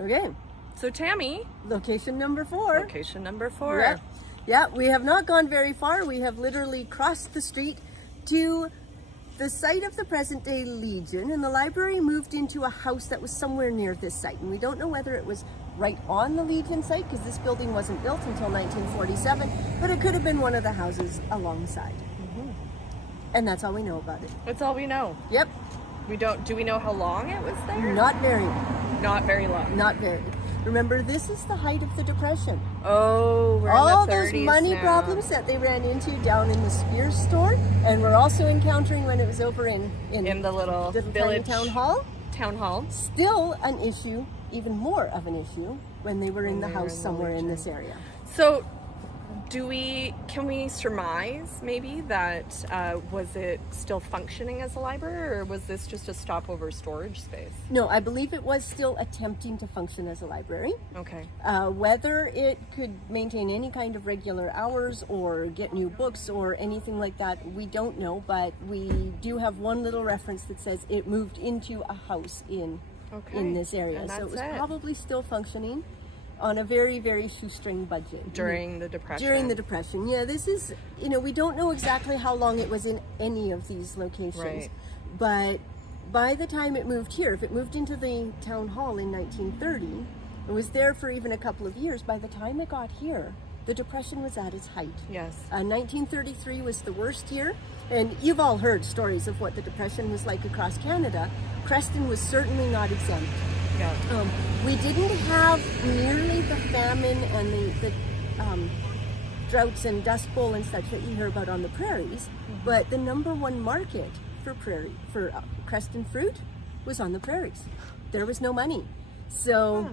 Okay. So Tammy, Location number 4. location number 4. Yep. Yeah, we have not gone very far. We have literally crossed the street to the site of the present-day Legion, and the library moved into a house that was somewhere near this site. And we don't know whether it was right on the Legion site, because this building wasn't built until 1947, but it could have been one of the houses alongside. And that's all we know about it. That's all we know. Yep. Do we know how long it was there? Not very. Not very long. Not very. Remember, this is the height of the Depression. Oh, we're All in the 30s those money now. problems that they ran into down in the Spears store, and we're also encountering when it was over in the little tiny village town hall. Town hall. Still an issue, even more of an issue, when they were in the they were house in the somewhere in Legion. this area. So, can we surmise maybe that was it still functioning as a library, or was this just a stopover storage space? No, I believe it was still attempting to function as a library. Okay. Whether it could maintain any kind of regular hours or get new books or anything like that, we don't know, but we do have one little reference that says it moved into a house in this area. And So it was that's it. probably still functioning on a very, very shoestring budget. During the Depression. During the Depression, yeah. This is, we don't know exactly how long it was in any of these locations. Right. But by the time it moved here, if it moved into the town hall in 1930, it was there for even a couple of years. By the time it got here, the Depression was at its height. Yes. 1933 was the worst year. And you've all heard stories of what the Depression was like across Canada. Creston was certainly not exempt. Yeah. We didn't have nearly the famine and the droughts and dust bowl and such that you hear about on the prairies, but the number one market for Creston fruit was on the prairies. There was no money. So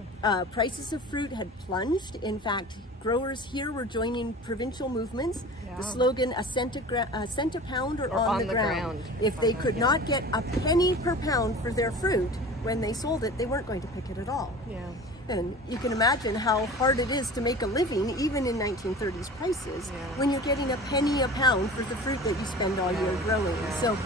prices of fruit had plunged. In fact, growers here were joining provincial movements. Yeah. The slogan, a cent a pound or on the ground. If they could not get a penny per pound for their fruit, when they sold it, they weren't going to pick it at all. Yeah. And you can imagine how hard it is to make a living, even in 1930s prices, when you're getting a penny a pound for the fruit that you spend all year growing. So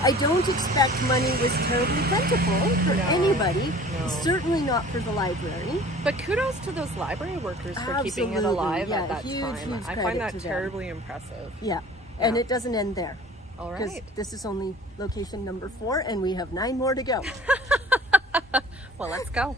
I don't expect money was terribly plentiful for anybody, certainly not for the library. But kudos to those library workers for keeping it Absolutely. alive Yeah, at that huge, time. huge I credit find to that them. terribly impressive. Yeah, and it doesn't end there. All Because right. this is only location number 4, and we have 9 more to go. Well, let's go.